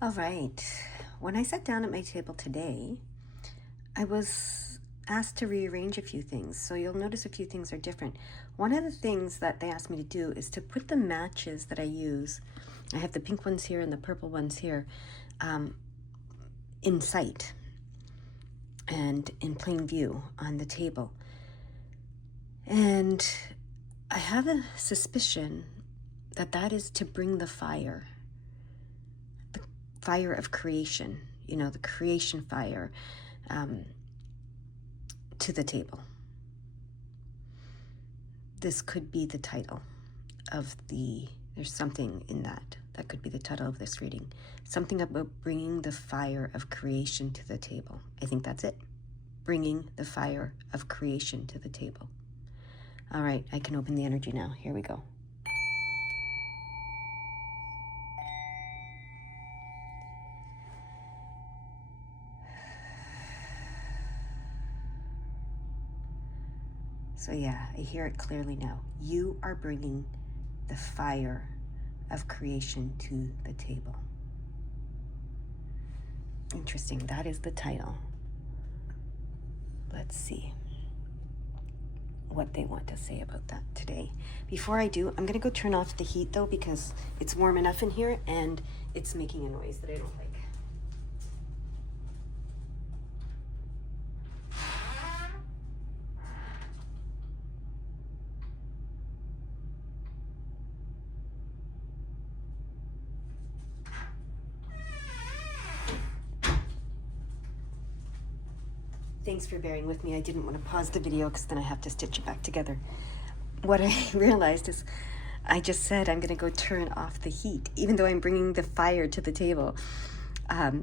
All right. When I sat down at my table today, I was asked to rearrange a few things. So you'll notice a few things are different. One of the things that they asked me to do is to put the matches that I use, I have the pink ones here and the purple ones here, in sight and in plain view on the table. And I have a suspicion that that is to bring the fire of creation, the creation fire, to the table. This could be the title of there's something in that could be the title of this reading. Something about bringing the fire of creation to the table. I think that's it. Bringing the fire of creation to the table. All right, I can open the energy now. Here we go. So yeah, I hear it clearly now. You are bringing the fire of creation to the table. Interesting, that is the title. Let's see what they want to say about that today. Before I do, I'm gonna go turn off the heat though, because it's warm enough in here and it's making a noise that I don't like. Thanks for bearing with me. I didn't want to pause the video because then I have to stitch it back together. What I realized is I just said I'm going to go turn off the heat, even though I'm bringing the fire to the table,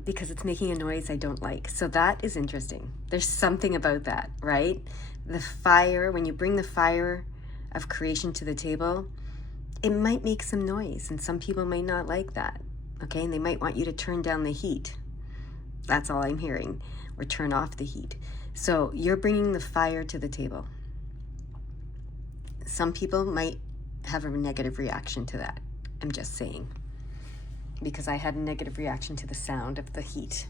because it's making a noise I don't like. So that is interesting. There's something about that, right? The fire, when you bring the fire of creation to the table, it might make some noise, and some people might not like that, okay? And they might want you to turn down the heat. That's all I'm hearing, or turn off the heat. So you're bringing the fire to the table. Some people might have a negative reaction to that. I'm just saying, because I had a negative reaction to the sound of the heat.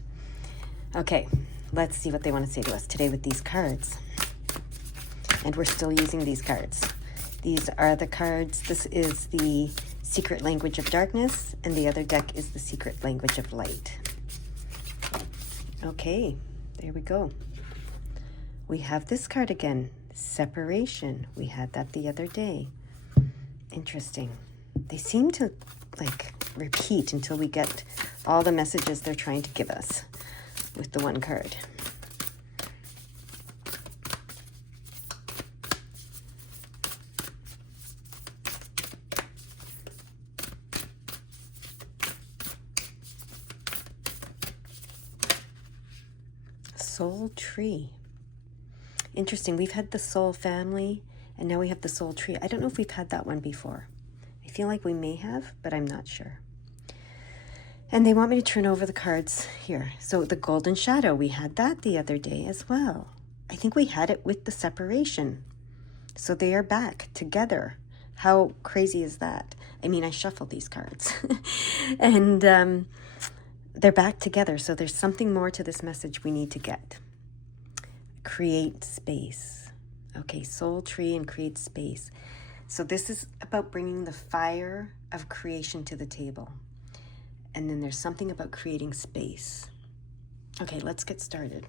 Okay, let's see what they want to say to us today with these cards. And we're still using these cards. These are the cards. This is the secret language of darkness, and the other deck is the secret language of light. Okay, there we go. We have this card again, separation. We had that the other day. Interesting. They seem to repeat until we get all the messages they're trying to give us with the one card. Soul tree. Interesting. We've had the soul family, and now we have the soul tree. I don't know if we've had that one before. I feel like we may have, but I'm not sure. And they want me to turn over the cards here. So the golden shadow, we had that the other day as well. I think we had it with the separation. So they are back together. How crazy is that? I mean, I shuffled these cards. And they're back together. So there's something more to this message we need to get. Create space. Okay, soul tree and create space. So this is about bringing the fire of creation to the table. And then there's something about creating space. Okay, let's get started.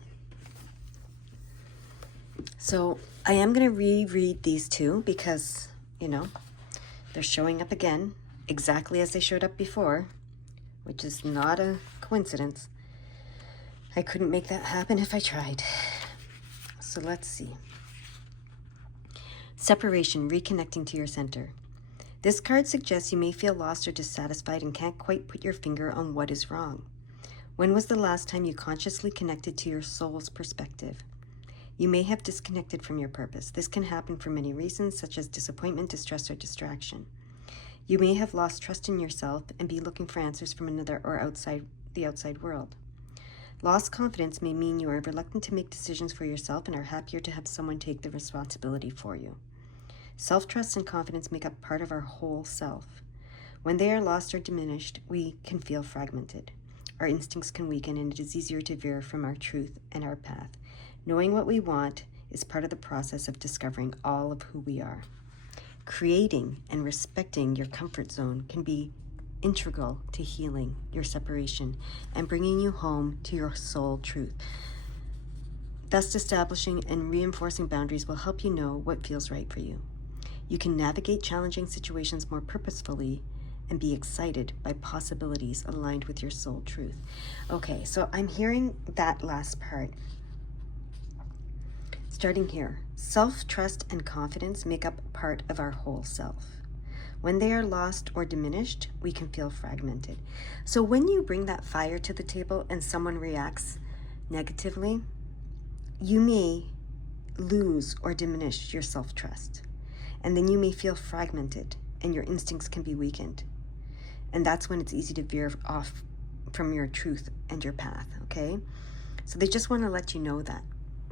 So I am going to reread these two because, they're showing up again exactly as they showed up before, which is not a coincidence. I couldn't make that happen if I tried. So let's see. Separation, reconnecting to your center. This card suggests you may feel lost or dissatisfied and can't quite put your finger on what is wrong. When was the last time you consciously connected to your soul's perspective? You may have disconnected from your purpose. This can happen for many reasons, such as disappointment, distress, or distraction. You may have lost trust in yourself and be looking for answers from another or the outside world. Lost confidence may mean you are reluctant to make decisions for yourself and are happier to have someone take the responsibility for you. Self-trust and confidence make up part of our whole self. When they are lost or diminished, we can feel fragmented. our instincts can weaken and it is easier to veer from our truth and our path. Knowing what we want is part of the process of discovering all of who we are. Creating and respecting your comfort zone can be integral to healing your separation and bringing you home to your soul truth. Thus, establishing and reinforcing boundaries will help you know what feels right for you. You can navigate challenging situations more purposefully and be excited by possibilities aligned with your soul truth. Okay, so I'm hearing that last part. Starting here, self-trust and confidence make up part of our whole self. When they are lost or diminished, we can feel fragmented. So when you bring that fire to the table and someone reacts negatively, you may lose or diminish your self-trust. And then you may feel fragmented and your instincts can be weakened. And that's when it's easy to veer off from your truth and your path, okay? So they just want to let you know that,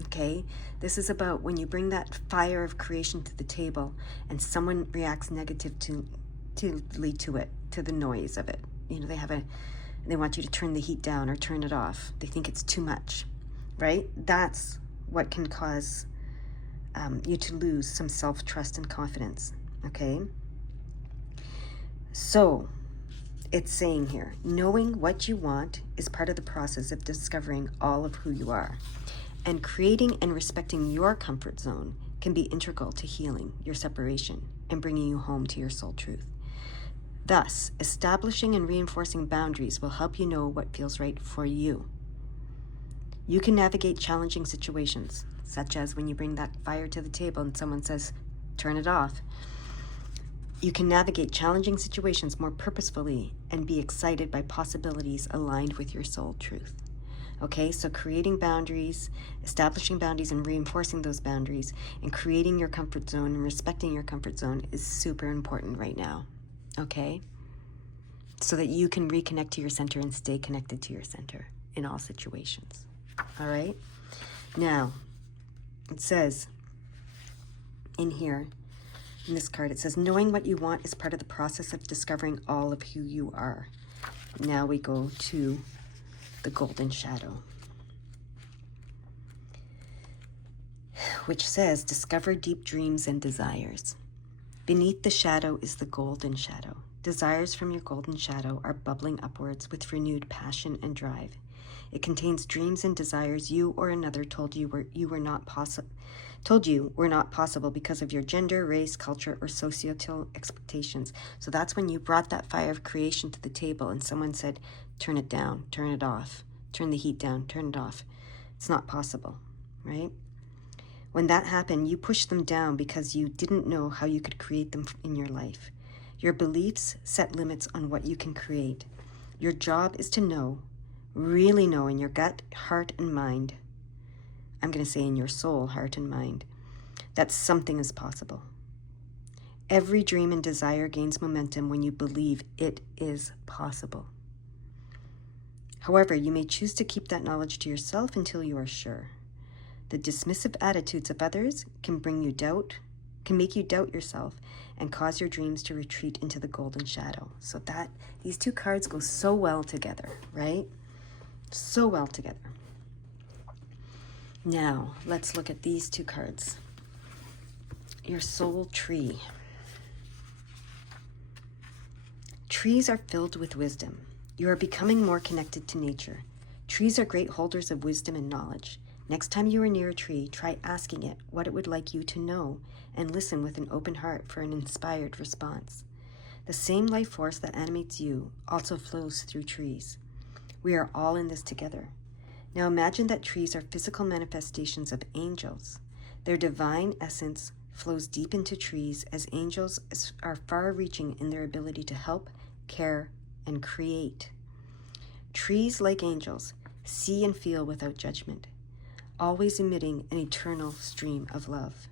okay? This is about when you bring that fire of creation to the table and someone reacts negatively to it, to the noise of it. You know, they want you to turn the heat down or turn it off. They think it's too much, right? That's what can cause you to lose some self-trust and confidence, okay? So it's saying here, knowing what you want is part of the process of discovering all of who you are. And creating and respecting your comfort zone can be integral to healing your separation and bringing you home to your soul truth. Thus, establishing and reinforcing boundaries will help you know what feels right for you. You can navigate challenging situations, such as when you bring that fire to the table and someone says, turn it off. You can navigate challenging situations more purposefully and be excited by possibilities aligned with your soul truth. Okay, so creating boundaries, establishing boundaries and reinforcing those boundaries, and creating your comfort zone and respecting your comfort zone is super important right now, okay? So that you can reconnect to your center and stay connected to your center in all situations, all right? Now, it says in here, in this card, it says, knowing what you want is part of the process of discovering all of who you are. Now we go to the golden shadow, which says, discover deep dreams and desires. Beneath the shadow is the golden shadow. Desires from your golden shadow are bubbling upwards with renewed passion and drive. It contains dreams and desires you or another told you were not possible because of your gender, race, culture, or societal expectations. So that's when you brought that fire of creation to the table and someone said, turn it down, turn it off, turn the heat down, turn it off. It's not possible, right? When that happened, you pushed them down because you didn't know how you could create them in your life. Your beliefs set limits on what you can create. Your job is to know, really know in your gut, heart, and mind, I'm going to say in your soul, heart, and mind, that something is possible. Every dream and desire gains momentum when you believe it is possible. However, you may choose to keep that knowledge to yourself until you are sure. The dismissive attitudes of others can make you doubt yourself and cause your dreams to retreat into the golden shadow. So these two cards go so well together, right? So well together. Now, let's look at these two cards. Your soul tree. Trees are filled with wisdom. You are becoming more connected to nature. Trees are great holders of wisdom and knowledge. Next time you are near a tree, try asking it what it would like you to know and listen with an open heart for an inspired response. The same life force that animates you also flows through trees. We are all in this together. Now imagine that trees are physical manifestations of angels. Their divine essence flows deep into trees as angels are far-reaching in their ability to help, care, and create. Trees, like angels, see and feel without judgment, always emitting an eternal stream of love.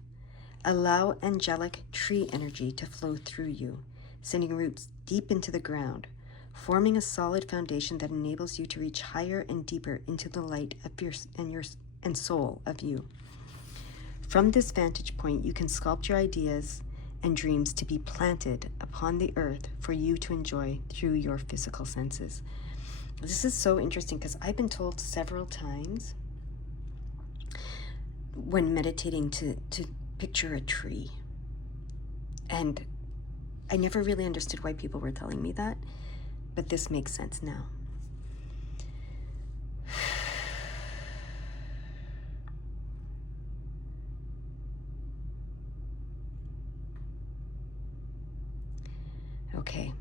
Allow angelic tree energy to flow through you, sending roots deep into the ground, forming a solid foundation that enables you to reach higher and deeper into the light of your soul of you. From this vantage point, you can sculpt your ideas and dreams to be planted upon the earth for you to enjoy through your physical senses. This is so interesting because I've been told several times when meditating to picture a tree. And I never really understood why people were telling me that, but this makes sense now. Okay.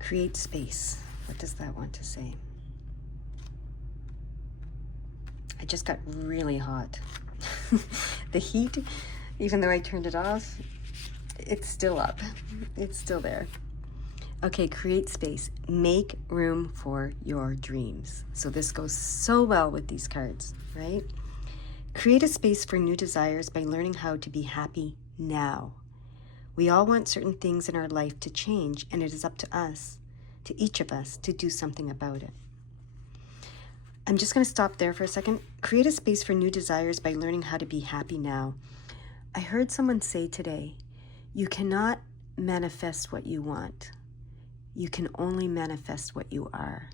Create space. What does that want to say? I just got really hot. The heat, even though I turned it off, it's still up. It's still there. Okay, create space. Make room for your dreams. So this goes so well with these cards, right? Create a space for new desires by learning how to be happy now. We all want certain things in our life to change, and it is up to us, to each of us, to do something about it. I'm just going to stop there for a second. Create a space for new desires by learning how to be happy now. I heard someone say today, you cannot manifest what you want. You can only manifest what you are.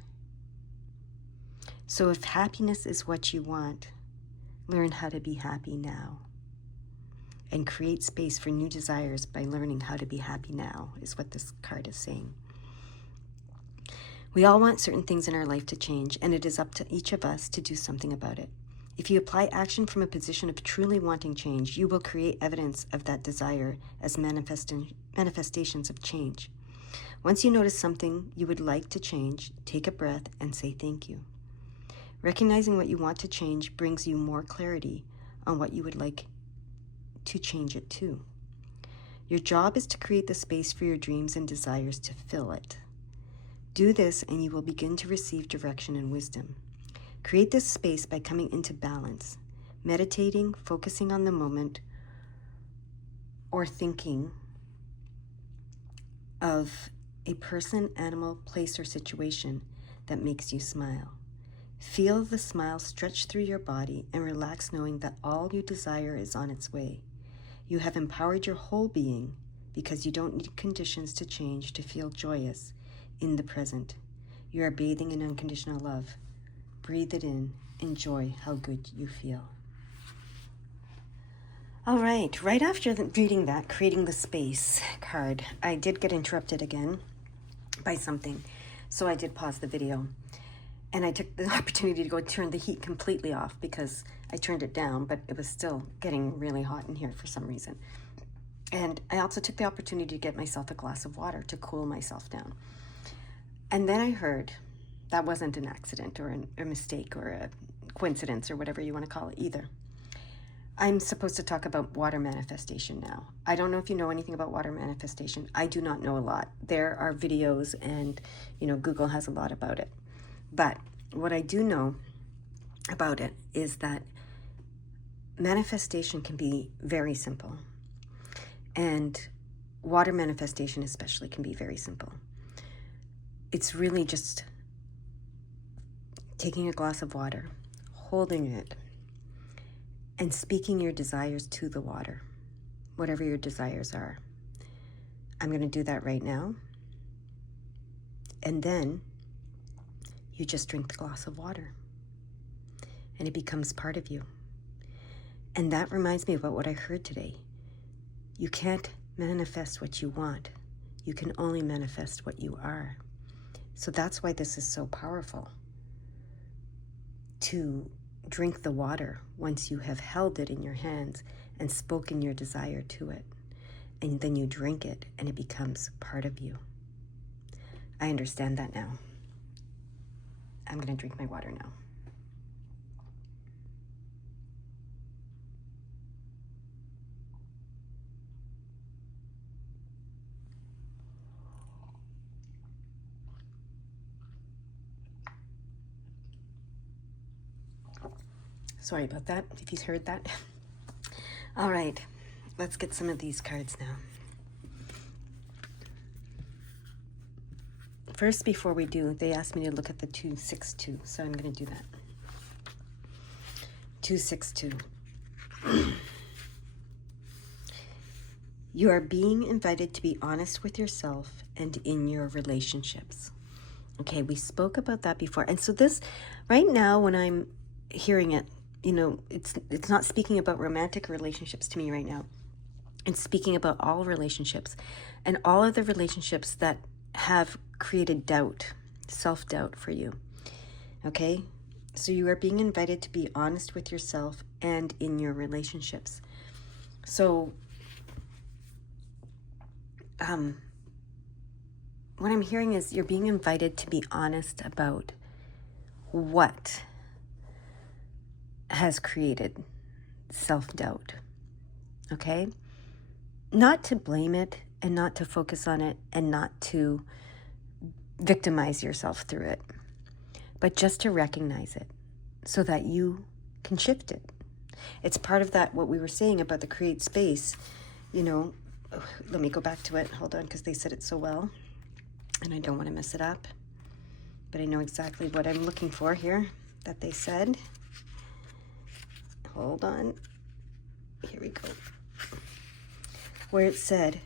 So if happiness is what you want, learn how to be happy now. And create space for new desires by learning how to be happy now, is what this card is saying. We all want certain things in our life to change, and it is up to each of us to do something about it. If you apply action from a position of truly wanting change, you will create evidence of that desire as manifestations of change. Once you notice something you would like to change, take a breath and say thank you. Recognizing what you want to change brings you more clarity on what you would like to change it to. Your job is to create the space for your dreams and desires to fill it. Do this and you will begin to receive direction and wisdom. Create this space by coming into balance, meditating, focusing on the moment, or thinking of a person, animal, place, or situation that makes you smile. Feel the smile stretch through your body and relax knowing that all you desire is on its way. You have empowered your whole being because you don't need conditions to change to feel joyous in the present. You are bathing in unconditional love. Breathe it in. Enjoy how good you feel. All right, right after reading that, creating the space card, I did get interrupted again by something. So I did pause the video. And I took the opportunity to go turn the heat completely off because I turned it down, but it was still getting really hot in here for some reason. And I also took the opportunity to get myself a glass of water to cool myself down. And then I heard that wasn't an accident or a mistake or a coincidence or whatever you want to call it either. I'm supposed to talk about water manifestation now. I don't know if you know anything about water manifestation. I do not know a lot. There are videos and, Google has a lot about it. But what I do know about it is that manifestation can be very simple. And water manifestation especially can be very simple. It's really just taking a glass of water, holding it, and speaking your desires to the water, whatever your desires are. I'm going to do that right now. And then you just drink the glass of water and it becomes part of you. And that reminds me about what I heard today. You can't manifest what you want. You can only manifest what you are. So that's why this is so powerful. To drink the water once you have held it in your hands and spoken your desire to it. And then you drink it and it becomes part of you. I understand that now. I'm going to drink my water now. Sorry about that, if you've heard that. All right, let's get some of these cards now. First, before we do, they asked me to look at the 262, so I'm going to do that. 262. You are being invited to be honest with yourself and in your relationships. Okay, we spoke about that before. And so this, right now, when I'm hearing it, you know, it's not speaking about romantic relationships to me right now. It's speaking about all relationships and all of the relationships that have created doubt, self-doubt for you. Okay? So you are being invited to be honest with yourself and in your relationships. So, what I'm hearing is you're being invited to be honest about what has created self-doubt. Okay? Not to blame it and not to focus on it and not to victimize yourself through it, but just to recognize it so that you can shift it. It's part of that, what we were saying about the create space, you know. Let me go back to it. Hold on, because they said it so well and I don't want to mess it up, but I know exactly what I'm looking for here that they said. Hold on. Here we go. Where it said,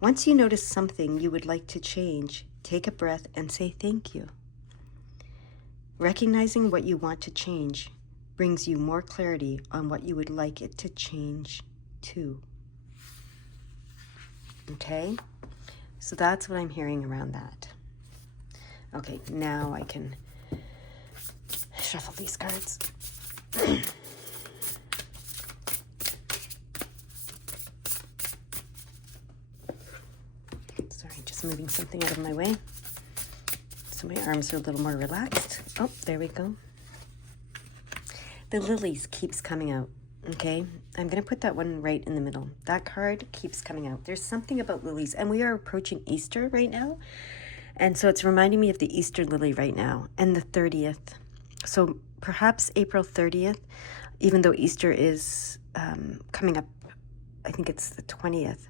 once you notice something you would like to change, take a breath and say thank you. Recognizing what you want to change brings you more clarity on what you would like it to change to. Okay? So that's what I'm hearing around that. Okay, now I can shuffle these cards. Sorry, just moving something out of my way. So my arms are a little more relaxed. Oh, there we go. The lilies keeps coming out. Okay, I'm going to put that one right in the middle. That card keeps coming out. There's something about lilies, and we are approaching Easter right now. And so it's reminding me of the Easter lily right now and the 30th. So perhaps April 30th, even though Easter is coming up, I think it's the 20th.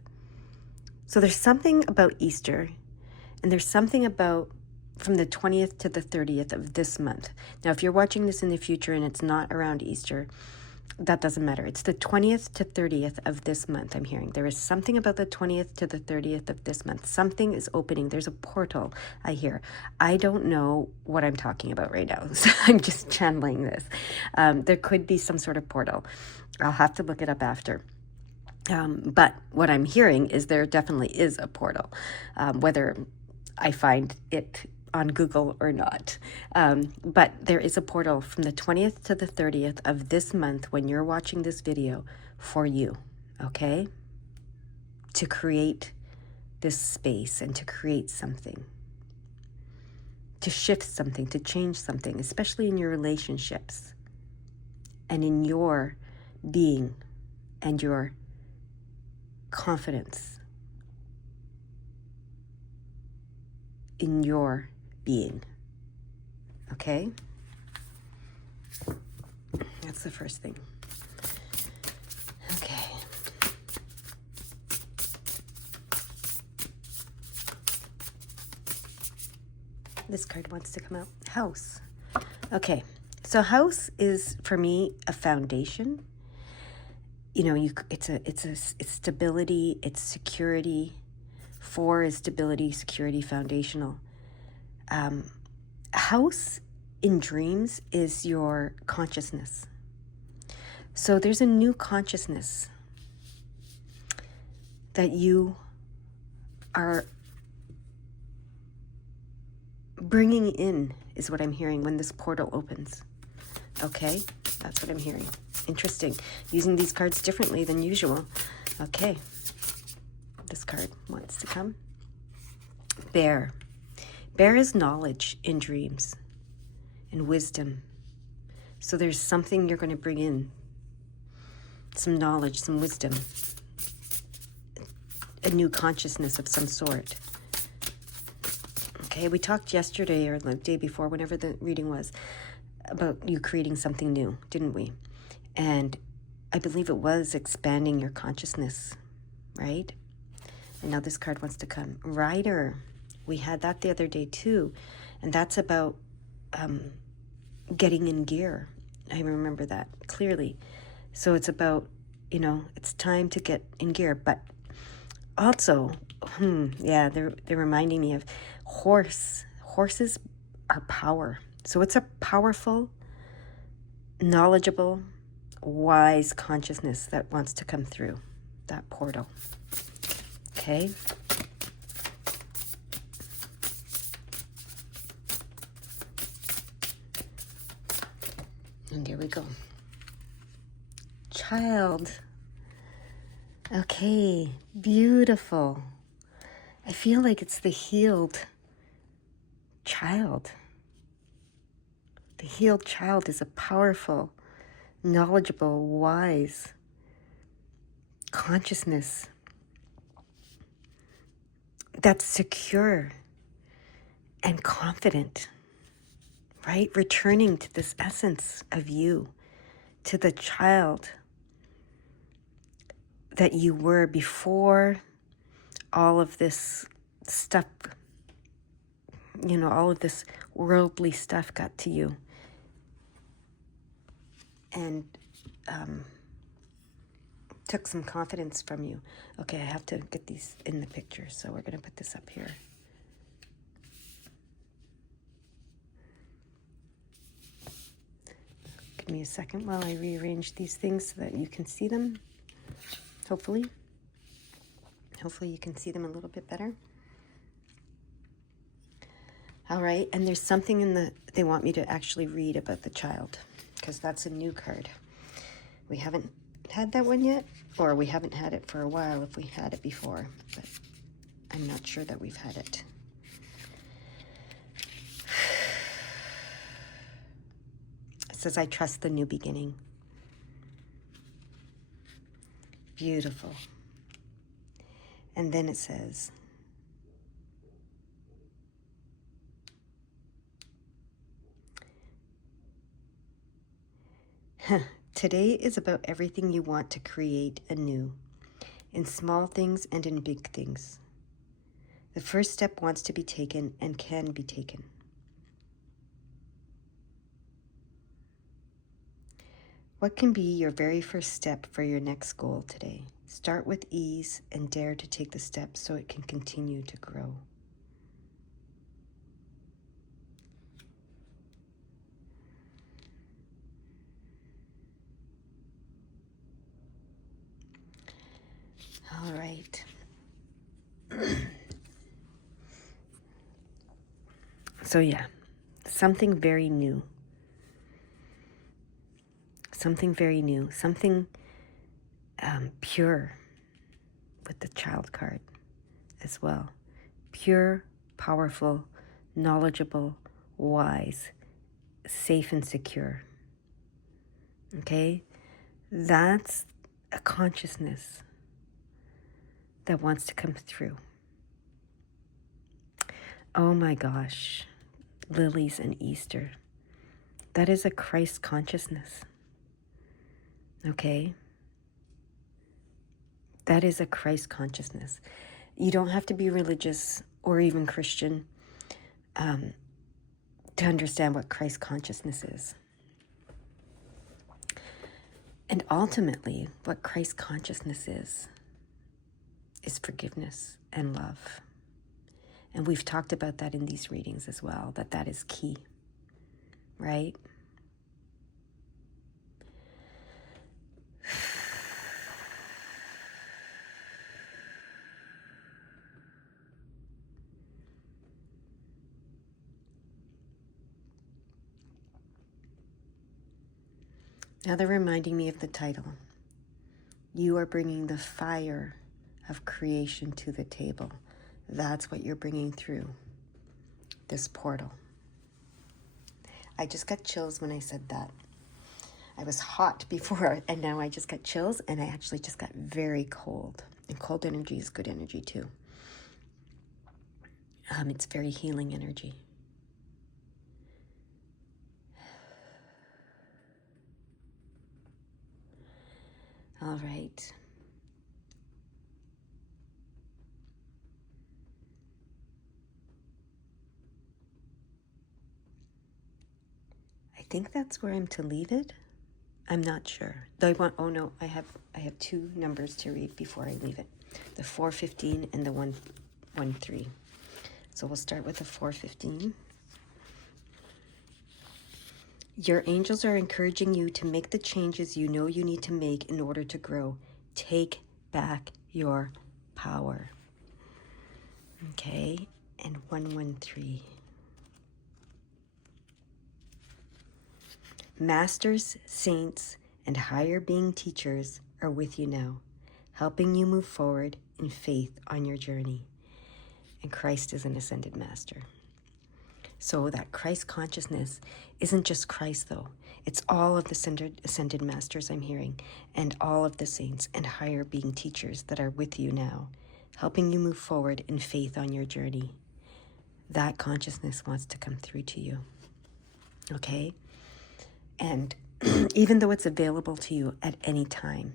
So there's something about Easter, and there's something about from the 20th to the 30th of this month. Now, if you're watching this in the future and it's not around Easter, that doesn't matter. It's the 20th to 30th of this month, I'm hearing. There is something about the 20th to the 30th of this month. Something is opening. There's a portal, I hear. I don't know what I'm talking about right now, so I'm just channeling this. There could be some sort of portal. I'll have to look it up after. But what I'm hearing is there definitely is a portal, whether I find it on Google or not. But there is a portal from the 20th to the 30th of this month when you're watching this video for you, okay? To create this space and to create something, to shift something, to change something, especially in your relationships and in your being and your confidence in your being. Okay? That's the first thing. Okay. This card wants to come out. House. Okay. So house is, for me, a foundation. You know, it's stability, it's security. 4 is stability, security, foundational. House in dreams is your consciousness. So there's a new consciousness that you are bringing in, is what I'm hearing when this portal opens. Okay, that's what I'm hearing. Interesting. Using these cards differently than usual. Okay, this card wants to come. Bear. Bear is knowledge in dreams and wisdom. So there's something you're going to bring in. Some knowledge, some wisdom. A new consciousness of some sort. Okay, we talked yesterday or the day before, whenever the reading was, about you creating something new, didn't we? And I believe it was expanding your consciousness, right? And now this card wants to come. Rider. We had that the other day too. And that's about getting in gear. I remember that clearly. So it's about, you know, it's time to get in gear. But also, they're reminding me of horses our power. So it's a powerful, knowledgeable, wise consciousness that wants to come through that portal. Okay? And here we go. Child. Okay, beautiful. I feel like it's the healed child. The healed child is a powerful, knowledgeable, wise consciousness that's secure and confident, right? Returning to this essence of you, to the child that you were before all of this stuff, all of this worldly stuff got to you. And took some confidence from you. Okay, I have to get these in the picture, so we're going to put this up here. Give me a second while I rearrange these things so that you can see them. Hopefully you can see them a little bit better. All right, and there's something they want me to actually read about the child, because that's a new card. We haven't had that one yet, or we haven't had it for a while if we had it before, but I'm not sure that we've had it. It says, I trust the new beginning. Beautiful. And then it says, today is about everything you want to create anew, in small things and in big things. The first step wants to be taken and can be taken. What can be your very first step for your next goal today? Start with ease and dare to take the step so it can continue to grow. All right. So yeah, something very new. Something very new. Something pure with the child card as well. Pure, powerful, knowledgeable, wise, safe and secure. Okay? That's a consciousness that wants to come through. Oh my gosh, lilies and Easter. That is a Christ consciousness. Okay? That is a Christ consciousness. You don't have to be religious or even Christian to understand what Christ consciousness is. And ultimately, what Christ consciousness is forgiveness and love. And we've talked about that in these readings as well, that is key, right? Now they're reminding me of the title. You are bringing the fire of creation to the table. That's what you're bringing through this portal. I just got chills when I said that. I was hot before, and now I just got chills, and I actually just got very cold. And cold energy is good energy too. It's very healing energy. All right. I think that's where I'm to leave it. I'm not sure. I have two numbers to read before I leave it. The 415 and the 113. So we'll start with the 415. Your angels are encouraging you to make the changes you know you need to make in order to grow. Take back your power. Okay, and 113. Masters, saints, and higher being teachers are with you now, helping you move forward in faith on your journey. And Christ is an ascended master. So that Christ consciousness isn't just Christ, though. It's all of the ascended masters I'm hearing, and all of the saints and higher being teachers that are with you now, helping you move forward in faith on your journey. That consciousness wants to come through to you. Okay? And even though it's available to you at any time,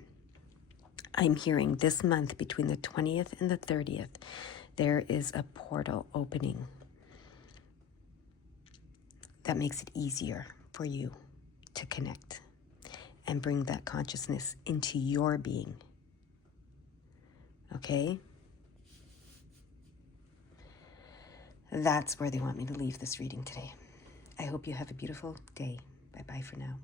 I'm hearing this month between the 20th and the 30th, there is a portal opening that makes it easier for you to connect and bring that consciousness into your being. Okay? That's where they want me to leave this reading today. I hope you have a beautiful day. Bye-bye for now.